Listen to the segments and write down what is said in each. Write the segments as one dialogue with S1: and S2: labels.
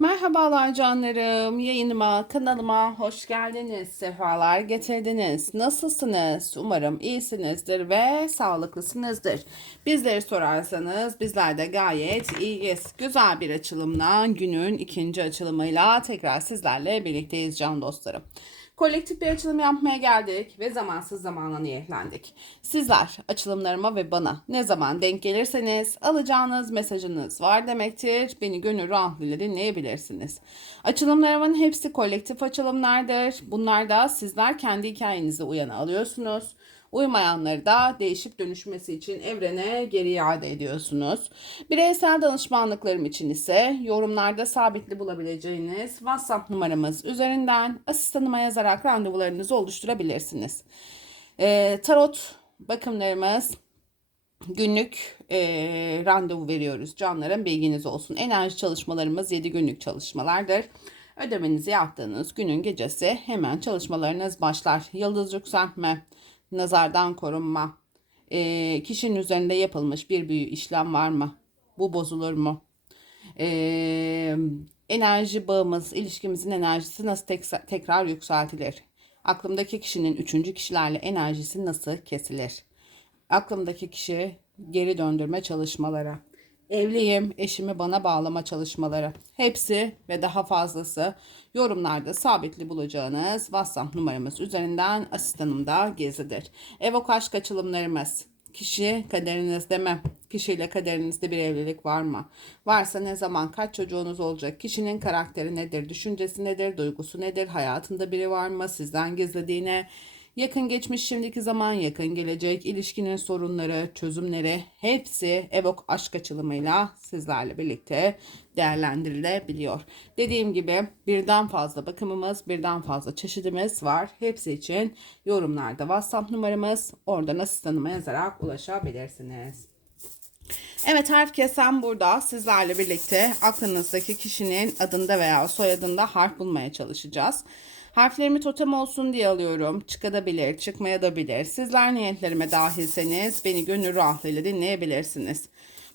S1: Merhabalar canlarım. Yayınıma, kanalıma hoş geldiniz. Sefalar getirdiniz. Nasılsınız? Umarım iyisinizdir ve sağlıklısınızdır. Bizleri sorarsanız bizler de gayet iyiyiz. Güzel bir açılımla günün ikinci açılımıyla tekrar sizlerle birlikteyiz can dostlarım. Kolektif bir açılım yapmaya geldik ve zamansız zamana niyetlendik. Sizler açılımlarıma ve bana ne zaman denk gelirseniz alacağınız mesajınız var demektir. Beni gönül rahatlığıyla dinleyebilirsiniz. Açılımlarımın hepsi kolektif açılımlardır. Bunlar da sizler kendi hikayenizi uyana alıyorsunuz. Uymayanları da değişip dönüşmesi için evrene geri iade ediyorsunuz. Bireysel danışmanlıklarım için ise yorumlarda sabitli bulabileceğiniz WhatsApp numaramız üzerinden asistanıma yazarak randevularınızı oluşturabilirsiniz. Ee, tarot bakımlarımız günlük e, randevu veriyoruz canlarım bilginiz olsun. Enerji çalışmalarımız 7 günlük çalışmalardır. Ödemenizi yaptığınız günün gecesi hemen çalışmalarınız başlar. Yıldız yükseltme, nazardan korunma, e, kişinin üzerinde yapılmış bir büyü işlem var mı? Bu bozulur mu? E, enerji bağımız, ilişkimizin enerjisi nasıl tek, tekrar yükseltilir? Aklımdaki kişinin üçüncü kişilerle enerjisi nasıl kesilir? Aklımdaki kişi geri döndürme çalışmaları. Evliyim, eşimi bana bağlama çalışmaları. Hepsi ve daha fazlası yorumlarda sabitli bulacağınız WhatsApp numaramız üzerinden asistanımda gezidir. Evok aşk açılımlarımız. Kişi kaderinizde mi? Kişiyle kaderinizde bir evlilik var mı? Varsa ne zaman kaç çocuğunuz olacak? Kişinin karakteri nedir? Düşüncesi nedir? Duygusu nedir? Hayatında biri var mı? Sizden gizlediğine Yakın geçmiş, şimdiki zaman, yakın gelecek, ilişkinin sorunları, çözümleri hepsi Evok aşk açılımıyla sizlerle birlikte değerlendirilebiliyor. Dediğim gibi birden fazla bakımımız, birden fazla çeşidimiz var. Hepsi için yorumlarda WhatsApp numaramız, oradan asistanıma yazarak ulaşabilirsiniz. Evet herkesen burada sizlerle birlikte aklınızdaki kişinin adında veya soyadında harf bulmaya çalışacağız. Harflerimi totem olsun diye alıyorum. Çıkabilir, çıkmaya da bilir. Sizler niyetlerime dahilseniz beni gönül rahatlığıyla dinleyebilirsiniz.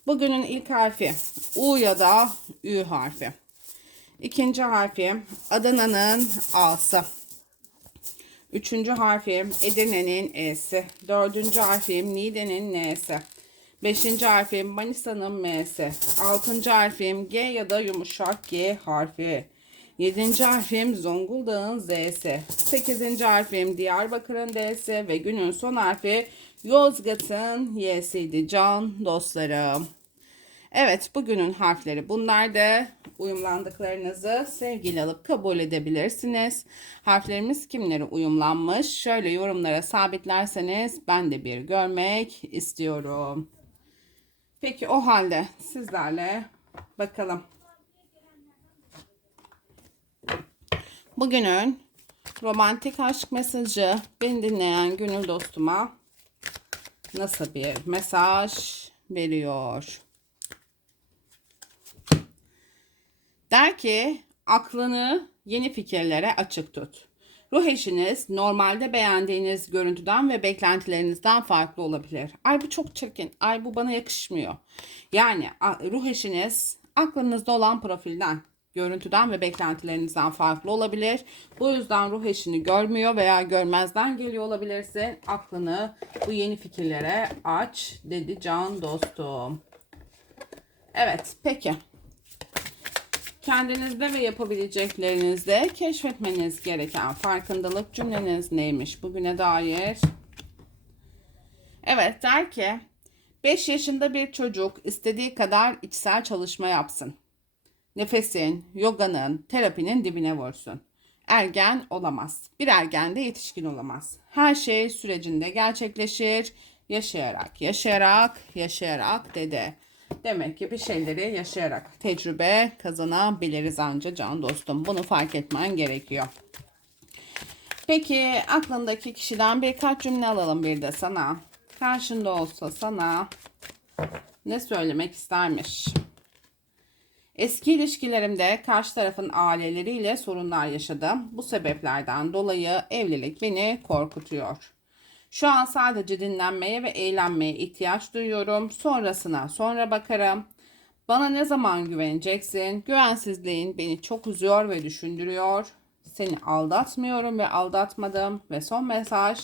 S1: Bugünün ilk harfi U ya da Ü harfi. İkinci harfi Adana'nın A'sı. Üçüncü harfim Edirne'nin E'si. Dördüncü harfim Niğde'nin N'si. Beşinci harfim Manisa'nın M'si. Altıncı harfim G ya da yumuşak G harfi. Yedinci harfim Zonguldak'ın Z'si. Sekizinci harfim Diyarbakır'ın D'si ve günün son harfi Yozgat'ın Y'siydi can dostlarım. Evet bugünün harfleri bunlar da uyumlandıklarınızı sevgiyle alıp kabul edebilirsiniz. Harflerimiz kimlere uyumlanmış? Şöyle yorumlara sabitlerseniz ben de bir görmek istiyorum. Peki o halde sizlerle bakalım. Bugünün romantik aşk mesajı beni dinleyen gönül dostuma nasıl bir mesaj veriyor? Der ki aklını yeni fikirlere açık tut. Ruh eşiniz normalde beğendiğiniz görüntüden ve beklentilerinizden farklı olabilir. Ay bu çok çirkin. Ay bu bana yakışmıyor. Yani ruh eşiniz aklınızda olan profilden görüntüden ve beklentilerinizden farklı olabilir. Bu yüzden ruh eşini görmüyor veya görmezden geliyor olabilirsin. Aklını bu yeni fikirlere aç dedi can dostum. Evet peki. Kendinizde ve yapabileceklerinizde keşfetmeniz gereken farkındalık cümleniz neymiş bugüne dair? Evet der ki 5 yaşında bir çocuk istediği kadar içsel çalışma yapsın nefesin, yoganın, terapinin dibine vursun. Ergen olamaz. Bir ergen de yetişkin olamaz. Her şey sürecinde gerçekleşir. Yaşayarak, yaşayarak, yaşayarak dedi. Demek ki bir şeyleri yaşayarak tecrübe kazanabiliriz anca can dostum. Bunu fark etmen gerekiyor. Peki aklındaki kişiden birkaç cümle alalım bir de sana. Karşında olsa sana ne söylemek istermiş? Eski ilişkilerimde karşı tarafın aileleriyle sorunlar yaşadım. Bu sebeplerden dolayı evlilik beni korkutuyor. Şu an sadece dinlenmeye ve eğlenmeye ihtiyaç duyuyorum. Sonrasına sonra bakarım. Bana ne zaman güveneceksin? Güvensizliğin beni çok üzüyor ve düşündürüyor. Seni aldatmıyorum ve aldatmadım. Ve son mesaj.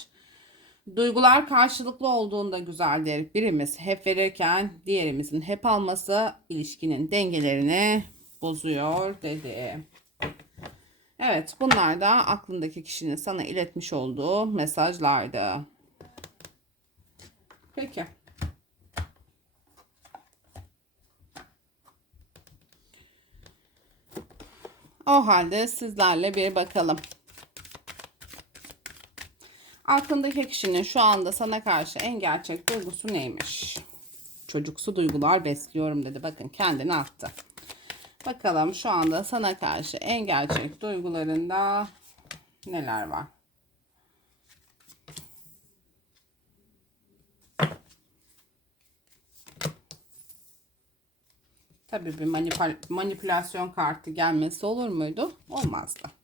S1: Duygular karşılıklı olduğunda güzeldir. Birimiz hep verirken diğerimizin hep alması ilişkinin dengelerini bozuyor dedi. Evet bunlar da aklındaki kişinin sana iletmiş olduğu mesajlardı. Peki. O halde sizlerle bir bakalım. Aklındaki kişinin şu anda sana karşı en gerçek duygusu neymiş? Çocuksu duygular besliyorum dedi. Bakın kendini attı. Bakalım şu anda sana karşı en gerçek duygularında neler var? Tabii bir manipül manipülasyon kartı gelmesi olur muydu? Olmazdı.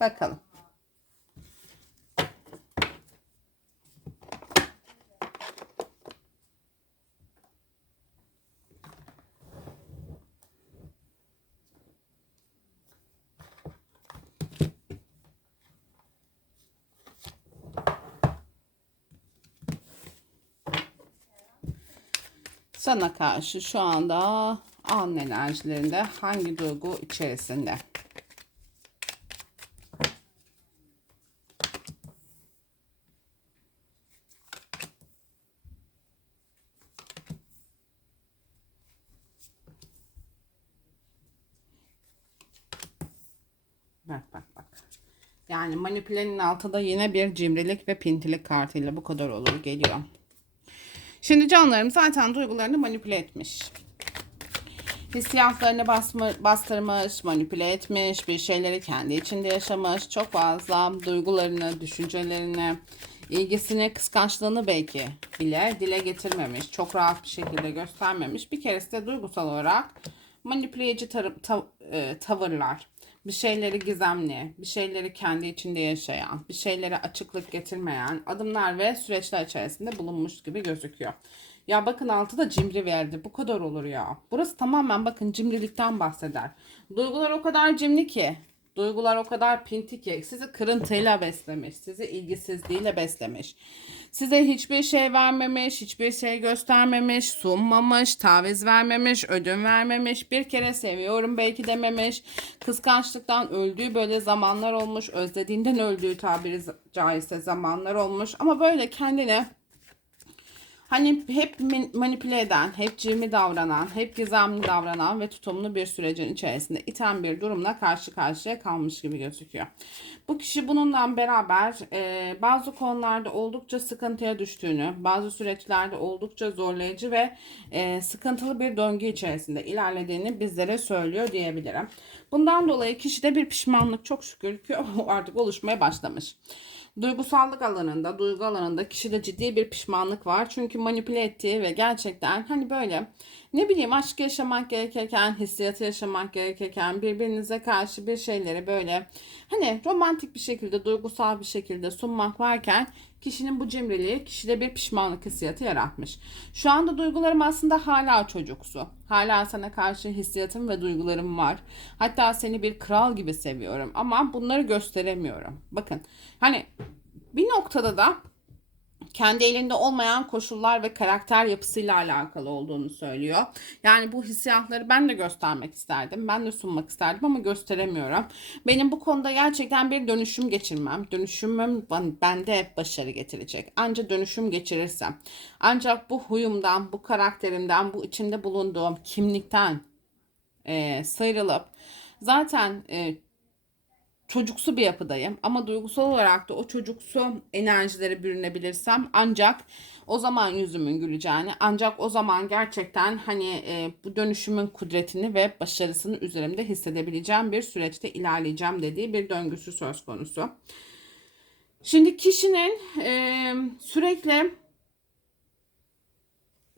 S1: Bakalım. Sana karşı şu anda an enerjilerinde hangi duygu içerisinde? Bak bak bak. Yani manipülenin altında yine bir cimrilik ve pintilik kartıyla bu kadar olur geliyor. Şimdi canlarım zaten duygularını manipüle etmiş. Hissiyatlarını basma, bastırmış, manipüle etmiş, bir şeyleri kendi içinde yaşamış. Çok fazla duygularını, düşüncelerini, ilgisini, kıskançlığını belki bile dile getirmemiş. Çok rahat bir şekilde göstermemiş. Bir keresi de duygusal olarak manipüleyici tar- tav- e, tavırlar, bir şeyleri gizemli, bir şeyleri kendi içinde yaşayan, bir şeylere açıklık getirmeyen adımlar ve süreçler içerisinde bulunmuş gibi gözüküyor. Ya bakın altı da cimri verdi. Bu kadar olur ya. Burası tamamen bakın cimrilikten bahseder. Duygular o kadar cimri ki. Duygular o kadar pinti ki sizi kırıntıyla beslemiş, sizi ilgisizliğiyle beslemiş. Size hiçbir şey vermemiş, hiçbir şey göstermemiş, sunmamış, taviz vermemiş, ödün vermemiş, bir kere seviyorum belki dememiş. Kıskançlıktan öldüğü böyle zamanlar olmuş, özlediğinden öldüğü tabiri caizse zamanlar olmuş. Ama böyle kendine Hani hep manipüle eden, hep cimri davranan, hep gizemli davranan ve tutumlu bir sürecin içerisinde iten bir durumla karşı karşıya kalmış gibi gözüküyor. Bu kişi bununla beraber e, bazı konularda oldukça sıkıntıya düştüğünü, bazı süreçlerde oldukça zorlayıcı ve e, sıkıntılı bir döngü içerisinde ilerlediğini bizlere söylüyor diyebilirim. Bundan dolayı kişide bir pişmanlık çok şükür ki artık oluşmaya başlamış. Duygusallık alanında, duygu alanında kişide ciddi bir pişmanlık var. Çünkü manipüle ettiği ve gerçekten hani böyle ne bileyim aşk yaşamak gerekirken, hissiyatı yaşamak gerekirken birbirinize karşı bir şeyleri böyle hani romantik bir şekilde, duygusal bir şekilde sunmak varken kişinin bu cimriliği kişide bir pişmanlık hissiyatı yaratmış. Şu anda duygularım aslında hala çocuksu. Hala sana karşı hissiyatım ve duygularım var. Hatta seni bir kral gibi seviyorum ama bunları gösteremiyorum. Bakın hani bir noktada da kendi elinde olmayan koşullar ve karakter yapısıyla alakalı olduğunu söylüyor. Yani bu hissiyatları ben de göstermek isterdim. Ben de sunmak isterdim ama gösteremiyorum. Benim bu konuda gerçekten bir dönüşüm geçirmem. Dönüşümüm bende başarı getirecek. Ancak dönüşüm geçirirsem. Ancak bu huyumdan, bu karakterimden, bu içinde bulunduğum kimlikten e, sıyrılıp zaten e, çocuksu bir yapıdayım ama duygusal olarak da o çocuksu enerjilere bürünebilirsem ancak o zaman yüzümün güleceğini ancak o zaman gerçekten hani e, bu dönüşümün kudretini ve başarısını üzerimde hissedebileceğim bir süreçte ilerleyeceğim dediği bir döngüsü söz konusu. Şimdi kişinin e, sürekli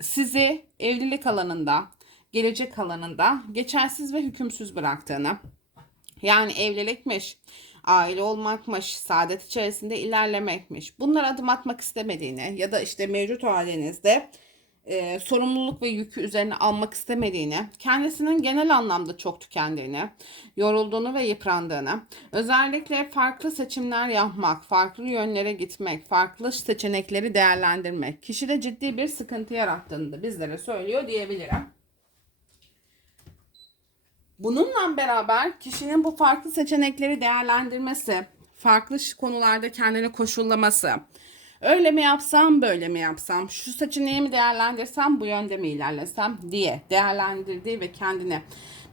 S1: sizi evlilik alanında, gelecek alanında geçersiz ve hükümsüz bıraktığını, yani evlilikmiş, aile olmakmış, saadet içerisinde ilerlemekmiş. Bunlar adım atmak istemediğini ya da işte mevcut halinizde e, sorumluluk ve yükü üzerine almak istemediğini, kendisinin genel anlamda çok tükendiğini, yorulduğunu ve yıprandığını, özellikle farklı seçimler yapmak, farklı yönlere gitmek, farklı seçenekleri değerlendirmek kişide ciddi bir sıkıntı yarattığını da bizlere söylüyor diyebilirim. Bununla beraber kişinin bu farklı seçenekleri değerlendirmesi, farklı konularda kendini koşullaması, öyle mi yapsam, böyle mi yapsam, şu seçeneği mi değerlendirsem, bu yönde mi ilerlesem diye değerlendirdiği ve kendine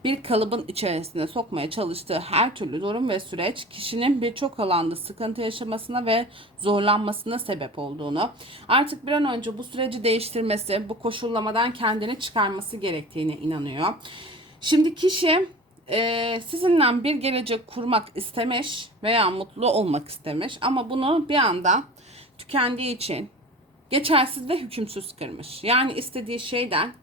S1: bir kalıbın içerisine sokmaya çalıştığı her türlü durum ve süreç kişinin birçok alanda sıkıntı yaşamasına ve zorlanmasına sebep olduğunu, artık bir an önce bu süreci değiştirmesi, bu koşullamadan kendini çıkarması gerektiğine inanıyor. Şimdi kişi e, sizinle bir gelecek kurmak istemiş veya mutlu olmak istemiş ama bunu bir anda tükendiği için geçersiz ve hükümsüz kırmış. Yani istediği şeyden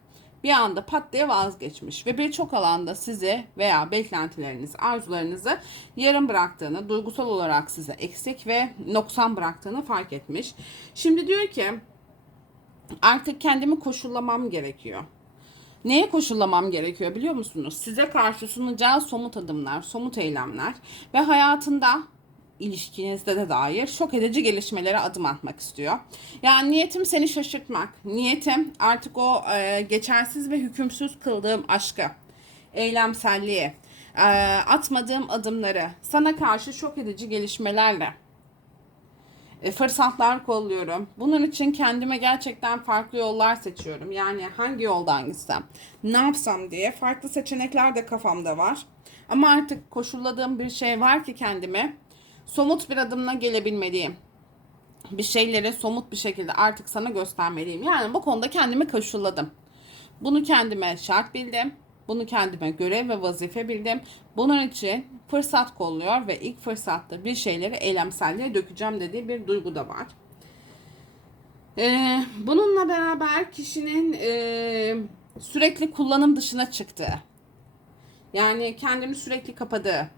S1: bir anda pat diye vazgeçmiş ve birçok alanda sizi veya beklentilerinizi, arzularınızı yarım bıraktığını, duygusal olarak size eksik ve noksan bıraktığını fark etmiş. Şimdi diyor ki artık kendimi koşullamam gerekiyor. Neye koşullamam gerekiyor biliyor musunuz? Size karşı sunacağı somut adımlar, somut eylemler ve hayatında ilişkinizde de dair şok edici gelişmelere adım atmak istiyor. Yani niyetim seni şaşırtmak. Niyetim artık o e, geçersiz ve hükümsüz kıldığım aşkı, eylemselliği, e, atmadığım adımları sana karşı şok edici gelişmelerle fırsatlar kolluyorum. Bunun için kendime gerçekten farklı yollar seçiyorum. Yani hangi yoldan gitsem, ne yapsam diye farklı seçenekler de kafamda var. Ama artık koşulladığım bir şey var ki kendime somut bir adımla gelebilmeliyim. Bir şeyleri somut bir şekilde artık sana göstermeliyim. Yani bu konuda kendimi koşulladım. Bunu kendime şart bildim. Bunu kendime görev ve vazife bildim. Bunun için fırsat kolluyor ve ilk fırsatta bir şeyleri eylemselliğe dökeceğim dediği bir duygu da var. Ee, bununla beraber kişinin e, sürekli kullanım dışına çıktığı, yani kendini sürekli kapadığı,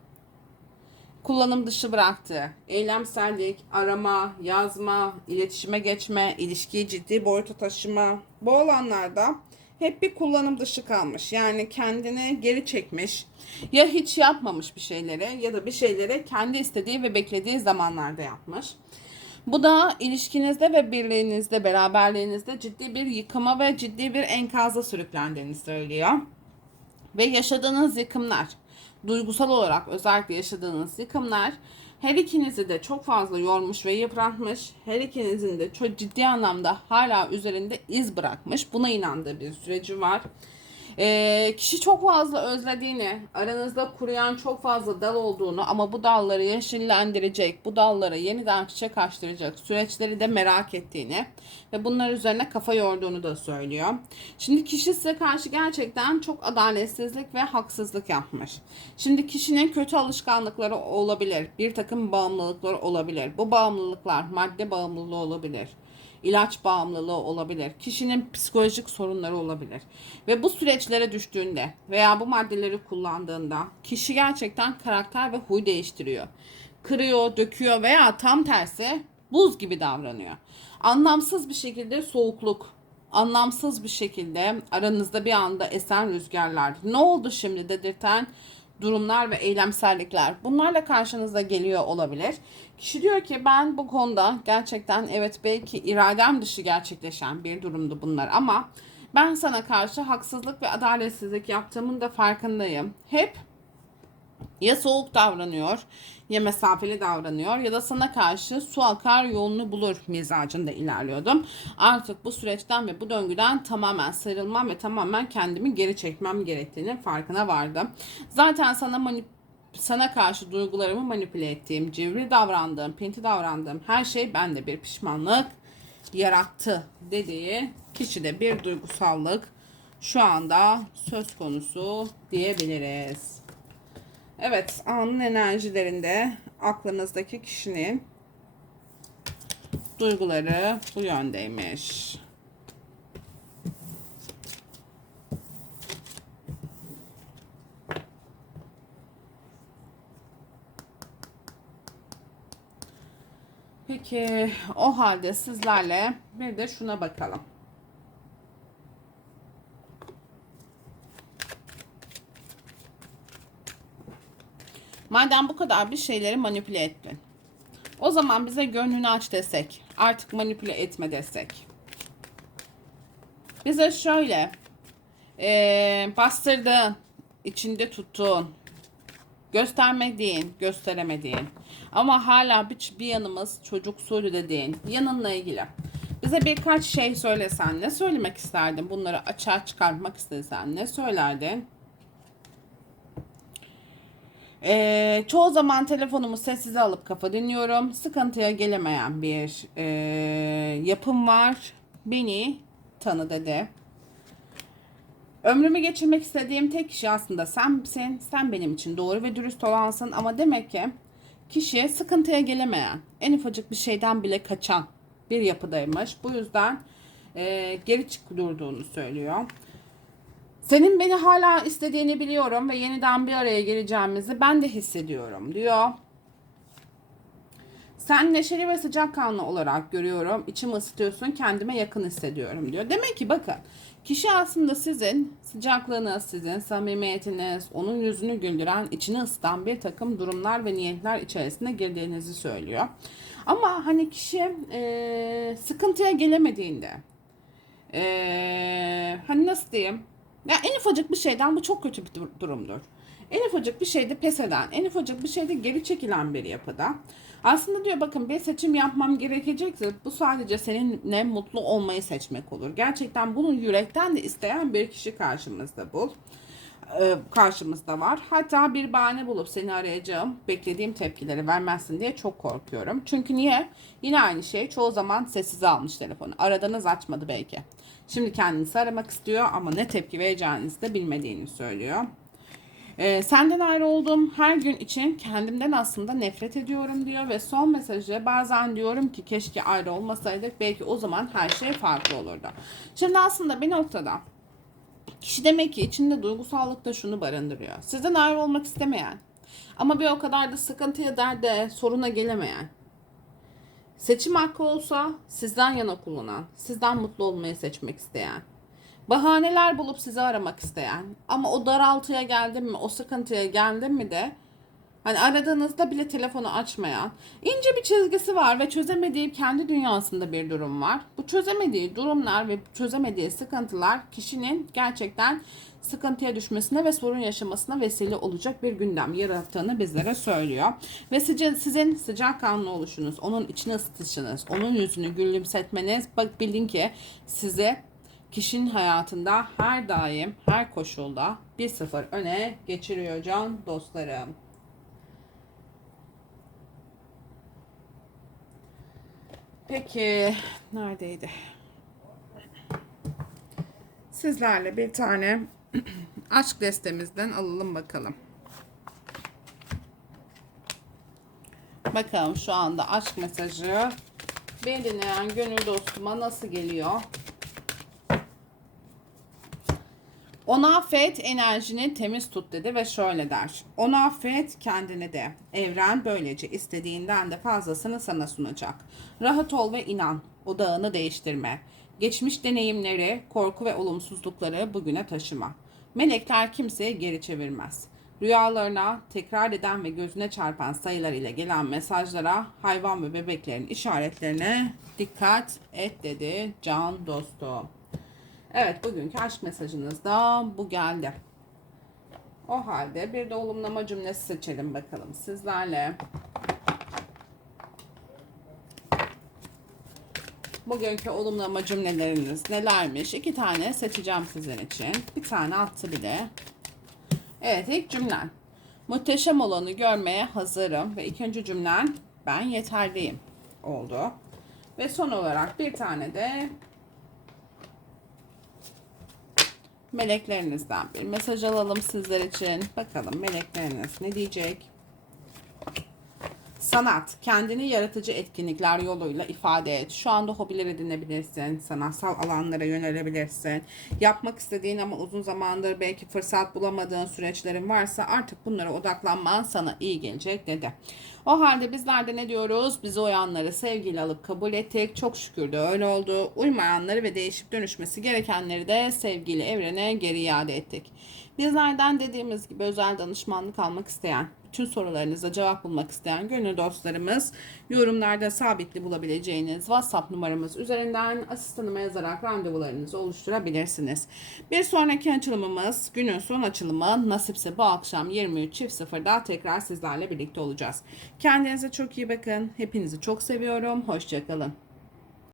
S1: kullanım dışı bıraktığı, eylemsellik, arama, yazma, iletişime geçme, ilişkiyi ciddi boyuta taşıma bu alanlarda hep bir kullanım dışı kalmış. Yani kendini geri çekmiş. Ya hiç yapmamış bir şeyleri ya da bir şeyleri kendi istediği ve beklediği zamanlarda yapmış. Bu da ilişkinizde ve birliğinizde, beraberliğinizde ciddi bir yıkıma ve ciddi bir enkaza sürüklendiğini söylüyor. Ve yaşadığınız yıkımlar, duygusal olarak özellikle yaşadığınız yıkımlar her ikinizi de çok fazla yormuş ve yıpratmış. Her ikinizin de çok ciddi anlamda hala üzerinde iz bırakmış. Buna inandığı bir süreci var. E, kişi çok fazla özlediğini, aranızda kuruyan çok fazla dal olduğunu ama bu dalları yeşillendirecek, bu dallara yeniden çiçek açtıracak süreçleri de merak ettiğini ve bunlar üzerine kafa yorduğunu da söylüyor. Şimdi kişi size karşı gerçekten çok adaletsizlik ve haksızlık yapmış. Şimdi kişinin kötü alışkanlıkları olabilir, bir takım bağımlılıkları olabilir. Bu bağımlılıklar madde bağımlılığı olabilir ilaç bağımlılığı olabilir. Kişinin psikolojik sorunları olabilir. Ve bu süreçlere düştüğünde veya bu maddeleri kullandığında kişi gerçekten karakter ve huy değiştiriyor. Kırıyor, döküyor veya tam tersi buz gibi davranıyor. Anlamsız bir şekilde soğukluk, anlamsız bir şekilde aranızda bir anda esen rüzgarlar. Ne oldu şimdi dedirten durumlar ve eylemsellikler bunlarla karşınıza geliyor olabilir. Kişi diyor ki ben bu konuda gerçekten evet belki iradem dışı gerçekleşen bir durumdu bunlar ama ben sana karşı haksızlık ve adaletsizlik yaptığımın da farkındayım. Hep ya soğuk davranıyor ya mesafeli davranıyor ya da sana karşı su akar yolunu bulur mizacında ilerliyordum. Artık bu süreçten ve bu döngüden tamamen sıyrılmam ve tamamen kendimi geri çekmem gerektiğini farkına vardım. Zaten sana manip sana karşı duygularımı manipüle ettiğim, civri davrandığım, pinti davrandığım her şey bende bir pişmanlık yarattı dediği kişide bir duygusallık şu anda söz konusu diyebiliriz. Evet, anın enerjilerinde aklınızdaki kişinin duyguları bu yöndeymiş. Peki o halde sizlerle bir de şuna bakalım. Madem bu kadar bir şeyleri manipüle ettin. O zaman bize gönlünü aç desek. Artık manipüle etme desek. Bize şöyle ee, bastırdığın, içinde tuttuğun, göstermediğin, gösteremediğin ama hala bir, bir yanımız çocuk soru dediğin yanınla ilgili. Bize birkaç şey söylesen ne söylemek isterdin? Bunları açığa çıkartmak istesen ne söylerdin? Ee, çoğu zaman telefonumu sessize alıp kafa dinliyorum. Sıkıntıya gelemeyen bir e, yapım var. Beni tanı dedi. Ömrümü geçirmek istediğim tek kişi aslında sensin. Sen benim için doğru ve dürüst olansın. Ama demek ki kişi sıkıntıya gelemeyen, en ufacık bir şeyden bile kaçan bir yapıdaymış. Bu yüzden e, geri çık durduğunu söylüyor. Senin beni hala istediğini biliyorum ve yeniden bir araya geleceğimizi ben de hissediyorum diyor. Sen neşeli ve sıcakkanlı olarak görüyorum. İçimi ısıtıyorsun, kendime yakın hissediyorum diyor. Demek ki bakın kişi aslında sizin sıcaklığınız, sizin samimiyetiniz, onun yüzünü güldüren, içini ısıtan bir takım durumlar ve niyetler içerisinde girdiğinizi söylüyor. Ama hani kişi e, sıkıntıya gelemediğinde, e, hani nasıl diyeyim, ya en ufacık bir şeyden bu çok kötü bir durumdur. En ufacık bir şeyde pes eden, en ufacık bir şeyde geri çekilen bir yapıda. Aslında diyor bakın bir seçim yapmam gerekecekse bu sadece seninle mutlu olmayı seçmek olur. Gerçekten bunu yürekten de isteyen bir kişi karşımızda bul. Ee, karşımızda var. Hatta bir bahane bulup seni arayacağım. Beklediğim tepkileri vermezsin diye çok korkuyorum. Çünkü niye? Yine aynı şey. Çoğu zaman sessize almış telefonu. Aradınız açmadı belki. Şimdi kendisi aramak istiyor ama ne tepki vereceğinizi de bilmediğini söylüyor. Ee, senden ayrı olduğum her gün için kendimden aslında nefret ediyorum diyor ve son mesajı bazen diyorum ki keşke ayrı olmasaydık belki o zaman her şey farklı olurdu. Şimdi aslında bir noktada kişi demek ki içinde duygusallıkta şunu barındırıyor. Sizden ayrı olmak istemeyen ama bir o kadar da sıkıntıya derde soruna gelemeyen seçim hakkı olsa sizden yana kullanan, sizden mutlu olmayı seçmek isteyen Bahaneler bulup sizi aramak isteyen ama o daraltıya geldim mi, o sıkıntıya geldim mi de hani aradığınızda bile telefonu açmayan ince bir çizgisi var ve çözemediği kendi dünyasında bir durum var. Bu çözemediği durumlar ve çözemediği sıkıntılar kişinin gerçekten sıkıntıya düşmesine ve sorun yaşamasına vesile olacak bir gündem yarattığını bizlere söylüyor. Ve sizin, sizin sıcak kanlı oluşunuz, onun içini ısıtışınız, onun yüzünü gülümsetmeniz bak bilin ki size kişinin hayatında her daim, her koşulda bir sıfır öne geçiriyor can dostlarım. Peki neredeydi? Sizlerle bir tane aşk destemizden alalım bakalım. Bakalım şu anda aşk mesajı beni dinleyen gönül dostuma nasıl geliyor? Ona affet, enerjini temiz tut dedi ve şöyle der. Ona affet, kendini de. Evren böylece istediğinden de fazlasını sana sunacak. Rahat ol ve inan. Odağını değiştirme. Geçmiş deneyimleri, korku ve olumsuzlukları bugüne taşıma. Melekler kimseyi geri çevirmez. Rüyalarına tekrar eden ve gözüne çarpan sayılar ile gelen mesajlara, hayvan ve bebeklerin işaretlerine dikkat et dedi can dostu. Evet bugünkü aşk mesajınız da bu geldi. O halde bir de olumlama cümlesi seçelim bakalım sizlerle. Bugünkü olumlama cümleleriniz nelermiş? İki tane seçeceğim sizin için. Bir tane attı bile. Evet ilk cümlen. Muhteşem olanı görmeye hazırım. Ve ikinci cümlen ben yeterliyim oldu. Ve son olarak bir tane de meleklerinizden bir mesaj alalım sizler için. Bakalım melekleriniz ne diyecek? Sanat, kendini yaratıcı etkinlikler yoluyla ifade et. Şu anda hobiler edinebilirsin, sanatsal alanlara yönelebilirsin. Yapmak istediğin ama uzun zamandır belki fırsat bulamadığın süreçlerin varsa artık bunlara odaklanman sana iyi gelecek dedi. O halde bizler de ne diyoruz? Bizi uyanları sevgiyle alıp kabul ettik. Çok şükür de öyle oldu. Uymayanları ve değişip dönüşmesi gerekenleri de sevgiyle evrene geri iade ettik. Bizlerden dediğimiz gibi özel danışmanlık almak isteyen, bütün sorularınıza cevap bulmak isteyen gönül dostlarımız yorumlarda sabitli bulabileceğiniz WhatsApp numaramız üzerinden asistanıma yazarak randevularınızı oluşturabilirsiniz. Bir sonraki açılımımız günün son açılımı nasipse bu akşam 23.00'da tekrar sizlerle birlikte olacağız. Kendinize çok iyi bakın. Hepinizi çok seviyorum. Hoşçakalın.